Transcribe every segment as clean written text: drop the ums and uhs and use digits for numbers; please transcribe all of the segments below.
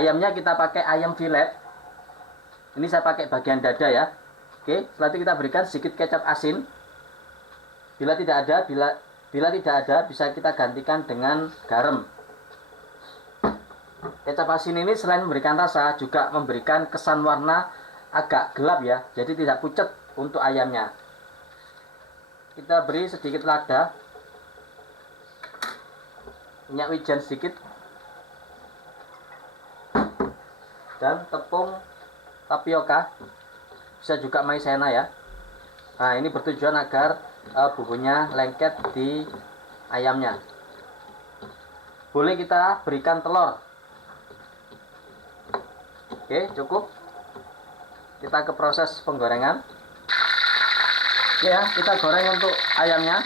Ayamnya kita pakai ayam filet. Ini saya pakai bagian dada ya. Oke, setelah itu kita berikan sedikit kecap asin. Bila tidak ada, bisa kita gantikan dengan garam. Kecap asin ini selain memberikan rasa, juga memberikan kesan warna agak gelap ya. Jadi tidak pucat untuk ayamnya. Kita beri sedikit lada, minyak wijen sedikit, dan tepung tapioka, bisa juga maizena ya. Nah, ini bertujuan agar bumbunya lengket di ayamnya. Boleh kita berikan telur. Oke, cukup. Kita ke proses penggorengan. Ya, kita goreng untuk ayamnya.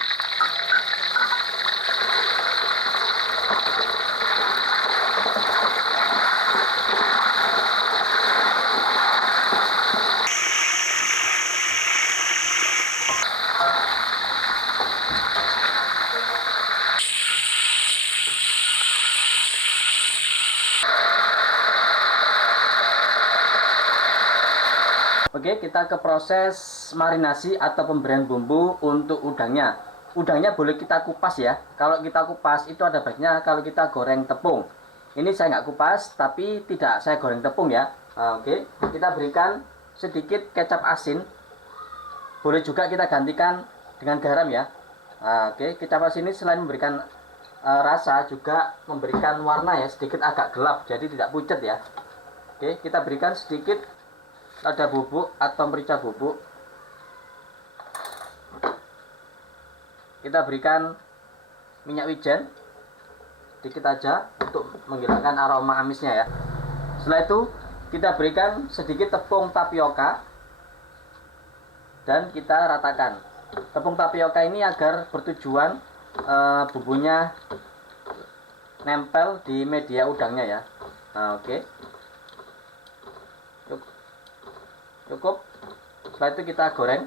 Oke, kita ke proses marinasi atau pemberian bumbu untuk udangnya. Udangnya boleh kita kupas ya. Kalau kita kupas itu ada baiknya kalau kita goreng tepung. Ini saya nggak kupas, tapi tidak saya goreng tepung ya. Nah, oke, kita berikan sedikit kecap asin. Boleh juga kita gantikan dengan garam ya. Nah, oke, kecap asin ini selain memberikan rasa, juga memberikan warna ya, sedikit agak gelap, jadi tidak pucat ya. Oke, kita berikan sedikit lada bubuk atau merica bubuk. Kita berikan minyak wijen sedikit aja untuk menghilangkan aroma amisnya ya. Setelah itu kita berikan sedikit tepung tapioka dan kita ratakan. Tepung tapioka ini agar bertujuan bumbunya nempel di media udangnya ya. Nah, oke. Cukup. Setelah itu kita goreng.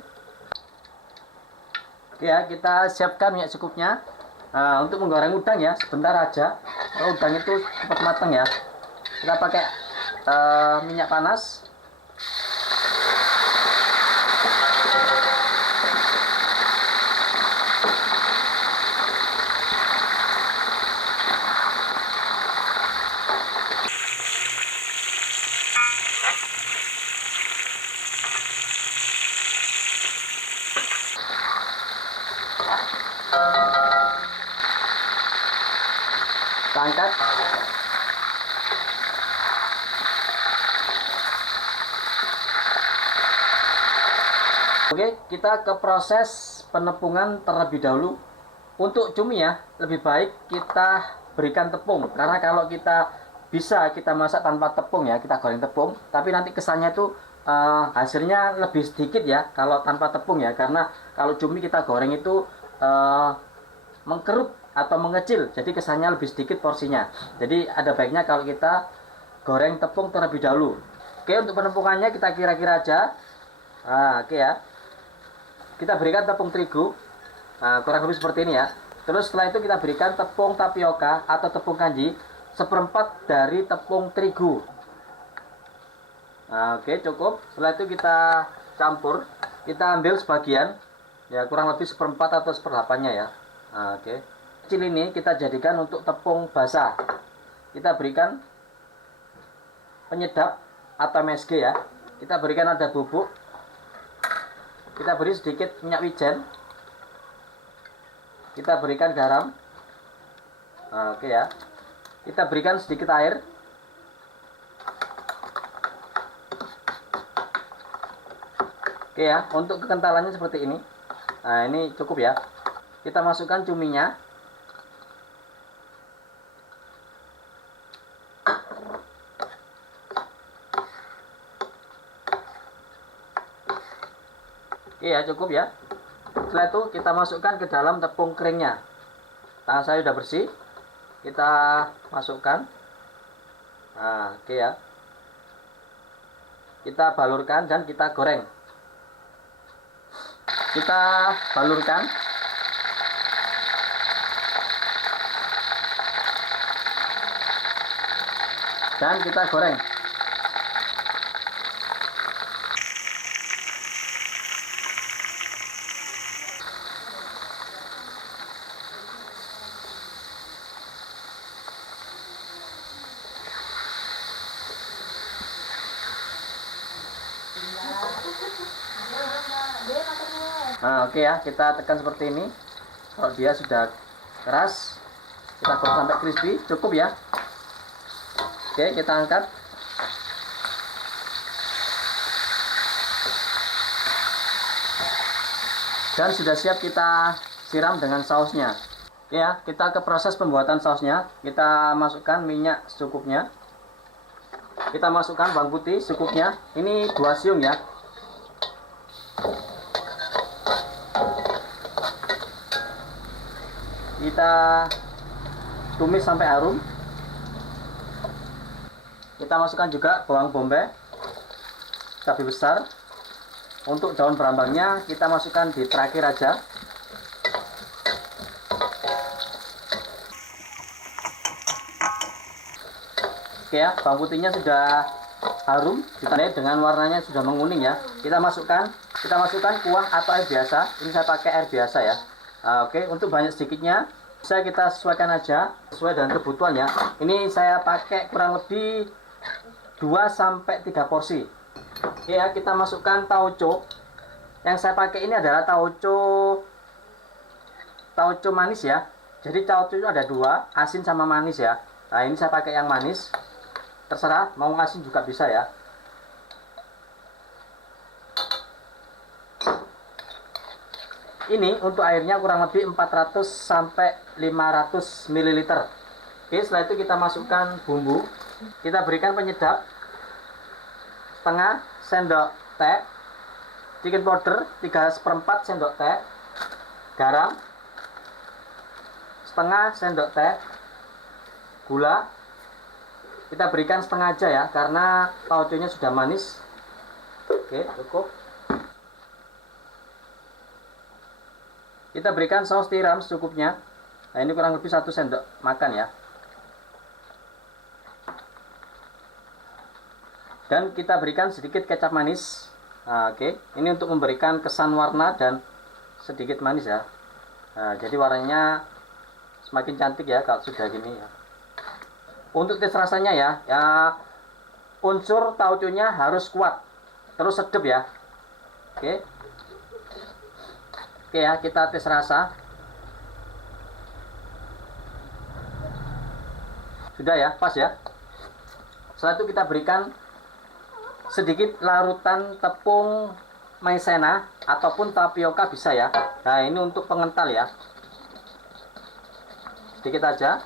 Oke ya, kita siapkan minyak secukupnya. Nah, untuk menggoreng udang ya, sebentar aja. Kalau udang itu cepat matang ya. Kita pakai minyak panas. Angkat. Oke, kita ke proses penepungan terlebih dahulu. Untuk cumi ya, lebih baik kita berikan tepung, karena kalau kita bisa kita masak tanpa tepung ya, kita goreng tepung, tapi nanti kesannya itu hasilnya lebih sedikit ya kalau tanpa tepung ya, karena kalau cumi kita goreng itu mengkerut atau mengecil, jadi kesannya lebih sedikit porsinya. Jadi ada baiknya kalau kita goreng tepung terlebih dahulu. Oke, untuk penumpukannya kita kira-kira aja. Oke ya, kita berikan tepung terigu, kurang lebih seperti ini ya. Terus setelah itu kita berikan tepung tapioka atau tepung kanji seperempat dari tepung terigu. Oke, cukup. Setelah itu kita campur, kita ambil sebagian ya, kurang lebih seperempat atau seperdelapannya ya. Oke, kecil ini kita jadikan untuk tepung basah. Kita berikan penyedap atau MSG ya. Kita berikan lada bubuk, kita beri sedikit minyak wijen, kita berikan garam. Oke ya, kita berikan sedikit air. Oke ya, untuk kekentalannya seperti ini. Nah, ini cukup ya. Kita masukkan cuminya. Oke ya, cukup ya. Setelah itu kita masukkan ke dalam tepung keringnya. Tangan saya sudah bersih. Kita masukkan. Oke ya. Kita balurkan dan kita goreng. Kita balurkan. Dan kita goreng. Oke ya, kita tekan seperti ini. Kalau dia sudah keras, kita goreng sampai crispy, cukup ya. Oke, kita angkat. Dan sudah siap kita siram dengan sausnya. Oke ya, kita ke proses pembuatan sausnya. Kita masukkan minyak secukupnya. Kita masukkan bawang putih secukupnya. Ini 2 siung ya. Kita tumis sampai harum. Kita masukkan juga bawang bombay, cabai besar. Untuk daun berambangnya kita masukkan di terakhir aja. Oke ya, bawang putihnya sudah harum, ditandai dengan warnanya sudah menguning ya. Kita masukkan kuah atau air biasa. Ini saya pakai air biasa ya. Oke, untuk banyak sedikitnya bisa kita sesuaikan aja sesuai dengan kebutuhan ya. Ini saya pakai kurang lebih 2-3 porsi. Oke ya, kita masukkan tauco. Yang saya pakai ini adalah tauco manis ya. Jadi tauco itu ada 2, asin sama manis ya. Nah, ini saya pakai yang manis. Terserah mau asin juga bisa ya. Ini untuk airnya kurang lebih 400 sampai 500 ml. Oke, setelah itu kita masukkan bumbu. Kita berikan penyedap setengah sendok teh, chicken powder 3/4 sendok teh, garam setengah sendok teh, gula kita berikan setengah aja ya, karena tauconya sudah manis. Oke, cukup. Kita berikan saus tiram secukupnya. Nah, ini kurang lebih 1 sendok makan ya. Dan kita berikan sedikit kecap manis. Nah, oke, ini untuk memberikan kesan warna dan sedikit manis ya. Nah, jadi warnanya semakin cantik ya kalau sudah gini ya. Untuk tes rasanya ya, unsur tauconya harus kuat, terus sedap ya. Oke. Oke ya, kita tes rasa. Sudah ya, pas ya. Setelah itu kita berikan sedikit larutan tepung maizena ataupun tapioka bisa ya. Nah, ini untuk pengental ya. Sedikit aja.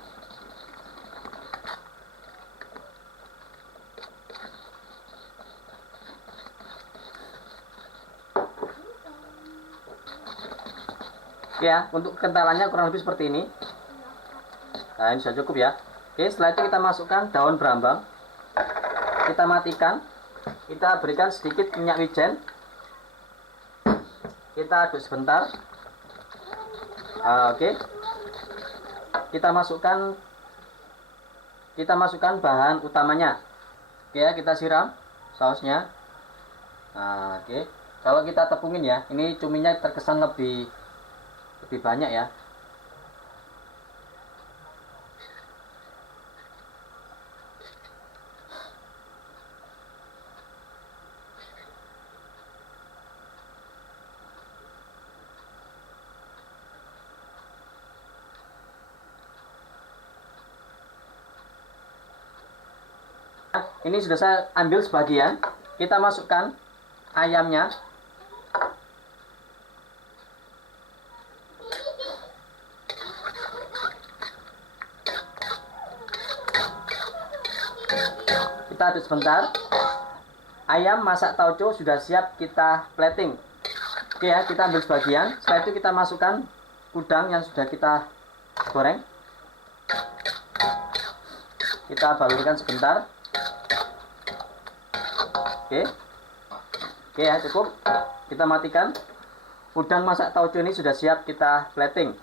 Oke ya, untuk kentalannya kurang lebih seperti ini. Nah, ini sudah cukup ya. Oke, setelah itu kita masukkan daun berambang. Kita matikan. Kita berikan sedikit minyak wijen. Kita aduk sebentar. Oke. Kita masukkan bahan utamanya. Oke ya, kita siram sausnya. Nah, oke. Kalau kita tepungin ya, ini cuminya terkesan lebih banyak ya. Ini sudah saya ambil sebagian. Kita masukkan ayamnya. Kita aduk sebentar. Ayam masak tauco sudah siap kita plating. Oke ya, kita ambil sebagian. Setelah itu kita masukkan udang yang sudah kita goreng. Kita balurkan sebentar. Oke. Oke ya, cukup. Kita matikan. Udang masak tauco ini sudah siap kita plating.